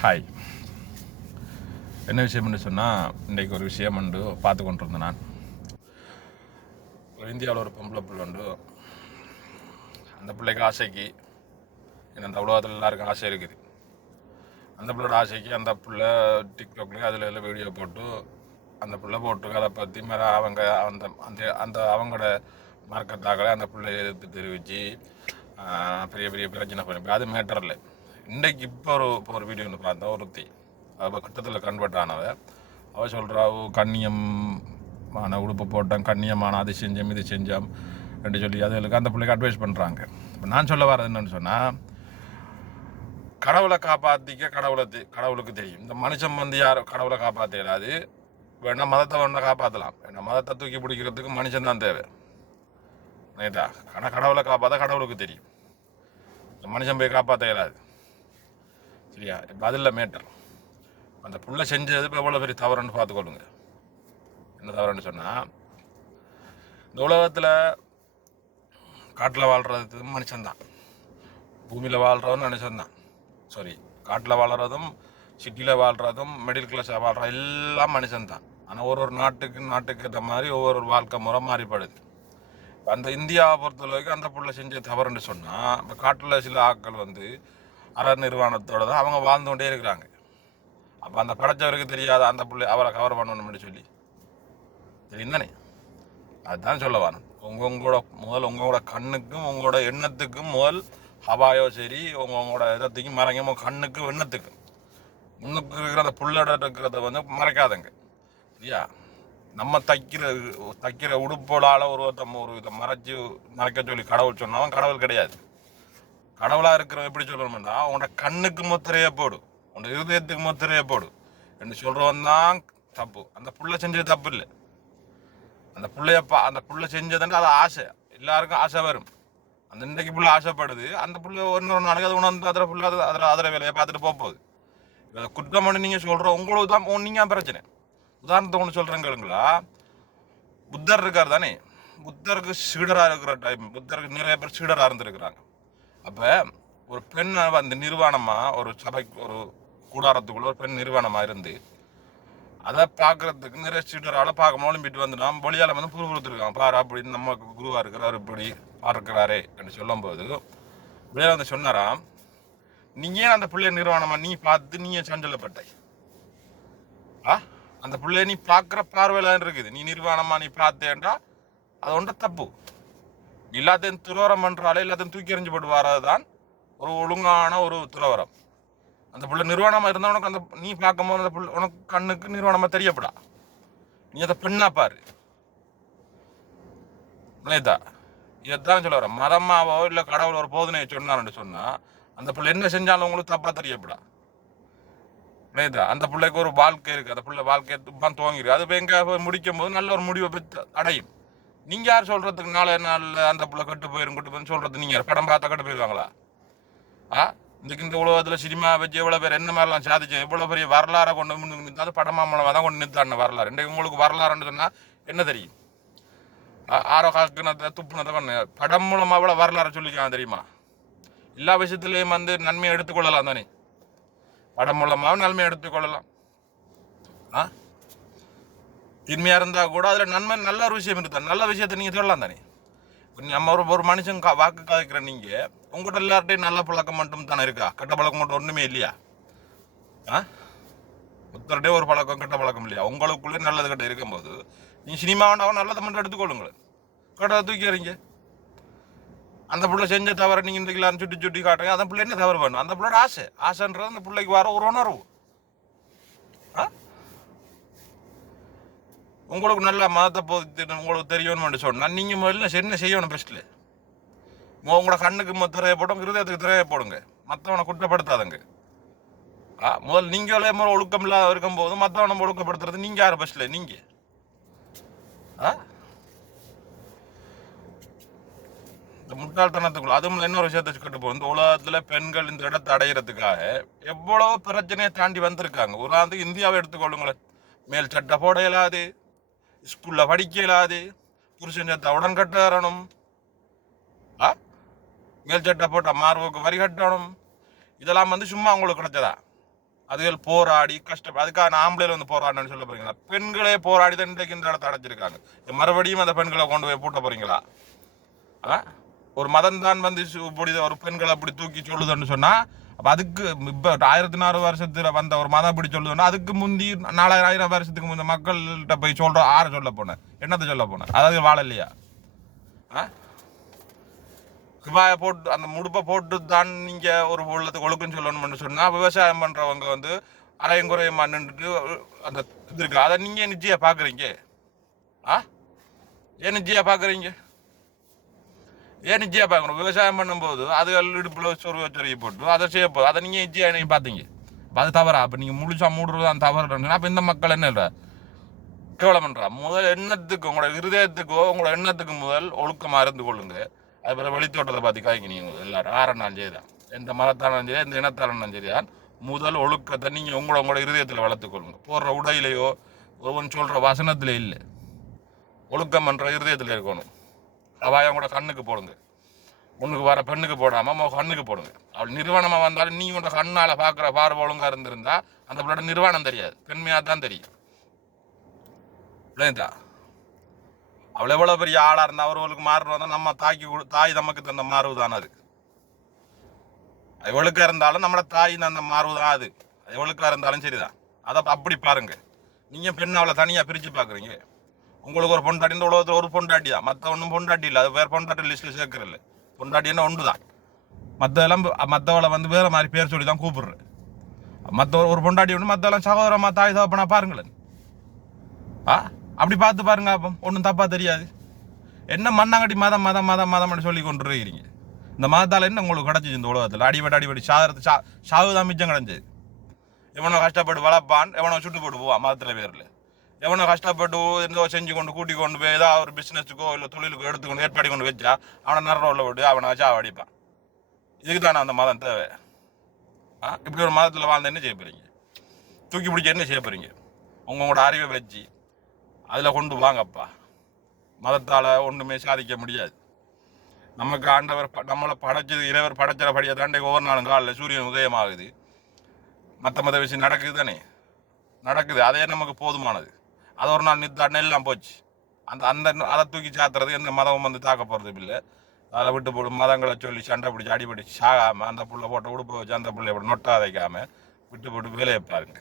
Hi. என்ன விஷயம்னு சொன்னால், இன்றைக்கு ஒரு விஷயம் உண்டு பார்த்து கொண்டிருந்தேன். நான் இந்தியாவில் ஒரு பொம்பளை பிள்ளை உண்டு. அந்த பிள்ளைக்கு ஆசைக்கு இந்த உலகத்தில் எல்லாருக்கும் ஆசை இருக்குது. அந்த பிள்ளையோட ஆசைக்கு அந்த பிள்ளை டிக்டாக்லேயும் அதில் எல்லாம் வீடியோ போட்டு அந்த பிள்ளை போட்டு அதை பற்றி அவங்க அந்த அந்த அந்த அவங்களோட மார்க்கத்தாக்களை அந்த பிள்ளையை எதிர்த்து தெரிவித்து பெரிய பெரிய பிரச்சனை பண்ணி அது மேட்டர் இல்லை. இன்றைக்கு இப்போ ஒரு வீடியோ ஒன்று பார்த்தா ஒருத்தி அவள் கிட்டத்தில் கன்வெர்ட் ஆனவள். அவள் சொல்கிறா, கண்ணியமான உடுப்பு போட்டோம், கண்ணியமான அது செஞ்சோம் இது செஞ்சோம் என்று சொல்லி அதுகளுக்கு அந்த பிள்ளைக்கு அட்வைஸ் பண்ணுறாங்க. இப்போ நான் சொல்ல வரது என்னன்னு சொன்னால், கடவுளை காப்பாற்றிக்க கடவுளுக்கு தெரியும். இந்த மனுஷன் வந்து யாரும் கடவுளை காப்பாற்ற இயலாது. வேணா மதத்தை வேணா காப்பாற்றலாம். வேணா மதத்தை தூக்கி பிடிக்கிறதுக்கு மனுஷன் தான் தேவை. ரைட்டா? ஆனால் கடவுளை காப்பாற்ற கடவுளுக்கு தெரியும். இந்த மனுஷன் போய் காப்பாற்ற இயலாது. சரியா? இப்போ அதில் மேட்டர் அந்த புள்ள செஞ்சது இப்போ எவ்வளோ பெரிய தவறுன்னு பார்த்துக்கொள்ளுங்க. என்ன தவறுன்னு சொன்னால், இந்த உலகத்தில் காட்டில் வாழ்கிறது மனுஷன்தான், பூமியில் வாழ்கிறதும் மனுஷன்தான். சாரி, காட்டில் வாழ்கிறதும் சிட்டியில் வாழ்கிறதும் மிடில் கிளாஸாக வாழ்கிற எல்லாம் மனுஷன்தான். ஆனால் ஒரு நாட்டுக்கு ஏற்ற மாதிரி ஒவ்வொரு வாழ்க்கை முறை மாறிப்படுது. அந்த இந்தியாவை பொறுத்தளவுக்கு அந்த புள்ள செஞ்ச தவறுன்னு சொன்னால், இப்போ காட்டில் சில ஆட்கள் வந்து அற நிர்வாணத்தோடு தான் அவங்க வாழ்ந்து கொண்டே இருக்கிறாங்க. அப்போ அந்த படைச்சவருக்கு தெரியாத அந்த பிள்ளை அவரை கவர் பண்ணணும்னு சொல்லி தெரியும் தானே? அதுதான் சொல்ல வரணும். உங்களோட கண்ணுக்கும் உங்களோட எண்ணத்துக்கும் முதல் ஹவாயோ சரி, உங்களோட இதத்துக்கும் மறைங்க, கண்ணுக்கும் எண்ணத்துக்கும் முன்னுக்கு இருக்கிற அந்த புள்ளோட இருக்கிறத வந்து மறைக்காதங்க. சரியா? நம்ம தைக்கிற உடுப்போடால் ஒரு இதை மறைக்க சொல்லி கடவுள் சொன்னவன் கடவுள் கிடையாது. கடவுளாக இருக்கிறவன் எப்படி சொல்லணும்னா, உன்னோட கண்ணுக்கு முத்திரையே போடு, உன்னோட இருதயத்துக்கு முத்திரையே போடு என்று சொல்கிறவன் தான் தப்பு. அந்த புள்ள செஞ்சது தப்பு இல்லை. அந்த புள்ள செஞ்சதுன்னு அது ஆசை, எல்லாருக்கும் ஆசை வரும். அந்த இன்றைக்கு புள்ள ஆசைப்படுது, அந்த புள்ள ஒரு நாளைக்கு அது உணர்ந்து அதில் புள்ள அதில் வேலையை பார்த்துட்டு போகுது. இதை குற்றம் பண்ணி நீங்கள் சொல்கிற உங்களுக்கு தான் நீங்கள் பிரச்சனை. உதாரணத்தை ஒன்று சொல்கிறேங்களுங்களா, புத்தர் இருக்கார் தானே, புத்தருக்கு சீடராக இருக்கிற டைம், புத்தருக்கு நிறைய பேர் சீடராக இருந்துருக்குறாங்க. அப்போ ஒரு பெண் அந்த நிர்வாணமாக ஒரு சபைக்கு ஒரு கூடாரத்துக்குள்ள ஒரு பெண் நிர்வாணமாக இருந்து அதை பார்க்குறதுக்கு நிறைய சீடரால் பார்க்க ஒலிம்பிட்டு வந்து நம்ம பொலியால் வந்து புரிவுறுத்துருக்காங்க. பாரு அப்படின்னு நம்ம குருவாக இருக்கிறார் இப்படி பார்க்கிறாரே என்று சொல்லும்போது வெளியால் வந்து சொன்னாராம், நீ ஏன் அந்த பிள்ளைய நிர்வாணமாக நீ பார்த்து நீ சஞ்சலப்பட்டாய்? அந்த பிள்ளைய நீ பார்க்குற பார்வையில இருக்குது, நீ நிர்வாணமாக நீ பார்த்தேன்டா அது ஒன்றை தப்பு. எல்லாத்தையும் துறவரம் பண்ணுறாலே எல்லாத்தையும் தூக்கி எறிஞ்சு போட்டு வர்றது ஒரு ஒழுங்கான ஒரு துறவரம். அந்த பிள்ளை நிர்வாணமாக இருந்தால் உனக்கு அந்த நீ பார்க்கும்போது அந்த பிள்ளை உனக்கு கண்ணுக்கு நிர்வாணமாக தெரியப்படா, நீ அதை பெண்ணா பாரு. இதைத்தான் சொல்ல வர. மதமாவோ இல்லை கடவுள் ஒரு போதனையை சொன்னான்னு சொன்னால் அந்த பிள்ளை என்ன செஞ்சாலும் உங்களுக்கு தப்பாக தெரியப்படா. அந்த பிள்ளைக்கு ஒரு வாழ்க்கை இருக்குது, அந்த பிள்ளை வாழ்க்கையை துவங்கிருக்கு. அது எங்கே முடிக்கும் போது நல்ல ஒரு முடிவை பெற்று அடையும். நீங்கள் யார் சொல்கிறதுக்கு நாளை அந்த பிள்ளை கட்டு போயிருந்து சொல்கிறது? நீங்கள் படம் பார்த்தா கட்டு போயிடுவாங்களா? இன்றைக்கு இந்த உலகத்தில் சினிமா வச்சு எவ்வளோ பேர் என்ன மாதிரிலாம் சாதிச்சேன், எவ்வளோ பெரிய வரலாறை கொண்டு நிறுத்தாது படமா மூலமாக தான் கொண்டு நிறுத்தான வரலாறு. இன்றைக்கு உங்களுக்கு வரலாறுன்னு சொன்னால் என்ன தெரியும்? ஆரோ காக்குனதை துப்புனதை பண்ண படம் மூலமாக எவ்வளோ வரலாறை சொல்லிக்கலாம் தெரியுமா? எல்லா விஷயத்துலேயும் வந்து நன்மையை எடுத்துக்கொள்ளலாம் தானே, படம் மூலமாக நன்மையை எடுத்துக்கொள்ளலாம். தீன்மையாக இருந்தால் கூட அதில் நன்மை நல்ல ஒரு விஷயம் இருந்தால் நல்ல விஷயத்தை நீங்கள் சொல்லலாம் தானே. நம்ம ஒரு மனுஷன் வாக்கு காய்க்கிற நீங்கள் உங்கள்கிட்ட எல்லார்ட்டையும் நல்ல பழக்கம் மட்டும் தானே இருக்கா? கெட்ட பழக்கம் மட்டும் ஒன்றுமே இல்லையா? ஒருத்தருடைய ஒரு பழக்கம் கெட்ட பழக்கம் இல்லையா? உங்களுக்குள்ளே நல்லது கெட்ட இருக்கும்போது நீங்கள் சினிமாவாண்டாவும் நல்லதை மட்டும் எடுத்துக்கொள்ளுங்களேன், கெட்டதை தூக்கிறீங்க. அந்த பிள்ளை செஞ்ச தவிர நீங்கள் இந்த எல்லாரும் சுட்டி காட்டுறீங்க. அந்த பிள்ளை என்ன தவறு வேணும்? அந்த பிள்ளையோட ஆசைன்றது அந்த பிள்ளைக்கு வர ஒரு உணர்வு. உங்களுக்கு நல்லா மதத்தை போதித்து உங்களுக்கு தெரியணும்னு சொன்னால் நீங்கள் முதல்ல என்ன செய்யணும்? பெஸ்ட்டில் உங்களோட கண்ணுக்கு திரையை போடுங்க, இருதயத்துக்கு திரையை போடுங்க, மற்றவனை குற்றப்படுத்தாதங்க. முதல் நீங்களே ஒழுக்கம் இல்லாத இருக்கும்போது மற்றவனை ஒழுக்கப்படுத்துறது நீங்கள் யார்? பெஸ்ட்டில் நீங்கள். இந்த முட்டாள்தனத்துக்குள்ள அதுவும் இன்னொரு விஷயத்தை கட்டு போகும். இந்த உலகத்தில் பெண்கள் இந்த இடத்தை அடையிறதுக்காக எவ்வளோ பிரச்சனையை தாண்டி வந்திருக்காங்க. ஒரு இந்தியாவை எடுத்துக்கொள்ளுங்களேன். மேல் சட்டை போட இயலாது, ஸ்கூலில் படிக்க இயலாது, புருஷன் சட்டை உடன் கட்ட வரணும், மேல் சட்டை போட்டால் மார்புக்கு வரி கட்டணும். இதெல்லாம் வந்து சும்மா அவங்களுக்கு கிடைச்சதா? அதுகள் போராடி கஷ்டம் அதுக்காக ஆம்பளையில வந்து போராடணும்னு சொல்ல போறீங்களா? பெண்களே போராடி தான் இன்றைக்கு இந்த இடத்த அடைச்சிருக்காங்க. மறுபடியும் அந்த பெண்களை கொண்டு போய் பூட்ட போறீங்களா? ஒரு மதம் தான் வந்து ஒரு பெண்களை அப்படி தூக்கி சொல்லுதுன்னு சொன்னா அப்ப அதுக்கு இப்ப 1400 வருஷத்துல வந்த ஒரு மதம் அப்படி சொல்லுதுன்னா அதுக்கு முந்தி 4000 வருஷத்துக்கு முந்தைய மக்கள்கிட்ட போய் சொல்ற ஆற சொல்ல போனேன், என்னத்தை சொல்ல போனேன்? அதாவது வாழ இல்லையா? கிபாய போட்டு அந்த முடுப்பை போட்டு தான் நீங்க ஒரு உள்ளத்துக்கு ஒழுக்குன்னு சொல்லணும்னு சொன்னா விவசாயம் பண்றவங்க வந்து அரையும் குறையுமா நின்றுட்டு அந்த இது இருக்கு. அதை நீங்க நிச்சயா பாக்குறீங்க? ஏன் நிச்சயா பாக்குறீங்க? ஏன் நிச்சயா பார்க்கணும்? விவசாயம் பண்ணும்போது அது இடுப்புல சொருவி போட்டு அதை செய்ய போகுது. அதை நீங்க நிச்சயா நீங்க பாத்தீங்க. அது தவறா? அப்ப நீங்க முழுசா மூடுறது தவறு. அப்ப இந்த மக்கள் என்ன கேவலம் பண்றா? முதல் எண்ணத்துக்கு உங்களோட இருதயத்துக்கோ உங்களோட எண்ணத்துக்கு முதல் ஒழுக்கமா இருந்து கொள்ளுங்க. அதுபோல வெளித்தோட்டத்தை பார்த்து காய்க்கு நீங்க எல்லாரும் ஆறனாலும் சரிதான், எந்த மதத்தாலும் சரி, எந்த இனத்தாலும் சரிதான், முதல் ஒழுக்கத்தை நீங்க உங்களோட இருதயத்தில் வளர்த்துக் கொள்ளுங்க. போடுற உடையிலையோ ஒவ்வொன்று சொல்ற வசனத்துல இல்லை, ஒழுக்கம் என்ற இருதயத்தில் இருக்கணும். அவாய உங்களோட கண்ணுக்கு போடுங்க. உனக்கு வர பெண்ணுக்கு போடாம கண்ணுக்கு போடுங்க. அவள் நிறுவனமா வந்தாலும் நீ உன்னோட கண்ணால பாக்குற பார்வை ஒழுங்கா இருந்திருந்தா அந்த பிள்ளோட நிர்வாணம் தெரியாது, பெண்மையா தான் தெரியும். அவள் எவ்வளவு பெரிய ஆளா இருந்தா அவர்களுக்கு மாறுவா தான் நம்ம தாய் நமக்கு தந்த மாறுவு தான் அது. எவளுக்கா இருந்தாலும் நம்மளோட தாய் தந்த மாறுவு தான் அது. எவளுக்கா இருந்தாலும் சரிதான். அதை அப்படி பாருங்க. நீங்க பெண் அவளை தனியா பிரிச்சு பாக்குறீங்க. உங்களுக்கு ஒரு பொண்டாட்டி இந்த உலகத்துல ஒரு பொண்டாட்டி தான், மற்ற ஒன்றும் பொண்டாட்டி இல்லை. அது வேற பொண்டாட்டி லிஸ்ட்ல சேர்க்கறதில்ல. பொண்டாட்டின்னா ஒன்றுதான். மற்றவளை வந்து வேற மாதிரி பேர் சொல்லி தான் கூப்பிடுறேன். மற்ற ஒரு பொண்டாட்டி ஒன்று மற்றவெல்லாம் சகோதரமா தாய் தகப்பனா பாருங்களேன். அப்படி பார்த்து பாருங்க, அப்போ ஒன்றும் தப்பா தெரியாது. என்ன மண்ணாங்கட்டி மதம் மதம் மதம் மதம் சொல்லி கொண்டு இருக்கிறீங்க. இந்த மதத்தால் என்ன உங்களுக்கு கிடச்சிச்சு இந்த உலகத்தில்? அடிபடி சாவு தான் மிச்சம் கிடஞ்சது. எவனோ கஷ்டப்பட்டு வளர்ப்பான், எவனோ சுட்டு போட்டு போவான் மதத்தில் பேரில். எவனோ கஷ்டப்பட்டு எந்தோ செஞ்சு கூட்டி கொண்டு போய் ஏதாவது ஒரு பிஸ்னஸுக்கோ இல்லை தொழிலுக்கோ எடுத்துக்கொண்டு ஏற்பாடு கொண்டு வச்சா அவனை நரோவில் விட்டு அவனை வச்சா அடிப்பான். இதுக்கு தானே அந்த மதம் தேவை? இப்படி ஒரு மதத்தில் வாழ்ந்து என்ன செய்ய போறீங்க? தூக்கி பிடிச்சி என்ன செய்ய போறீங்க? உங்களோட அறிவை வச்சு அதில் கொண்டு வாங்கப்பா. மதத்தால் ஒன்றுமே சாதிக்க முடியாது. நமக்கு ஆண்டவர் நம்மளை படைச்சது இறைவர் படைச்சபடியை தாண்டி ஒவ்வொரு நாளும் காலில் சூரியன் உதயமாகுது. மற்ற மத விஷயம் நடக்குது தானே, நடக்குது. அதே நமக்கு போதுமானது. அது ஒரு நாள் நித்தாட்டம் எல்லாம் போச்சு. அதை தூக்கி சாத்துறது எந்த மதமும் வந்து தாக்க போகிறது இல்லை. அதை விட்டு போட்டு மதங்களை சொல்லி சண்டை பிடிச்சி அடிபடி சாகாமல் அந்த புள்ள போட்ட உடுப்பை வச்சு அந்த பிள்ளை இப்படி நொட்டா வைக்காமல் விட்டு போட்டு வேலையை பாருங்க.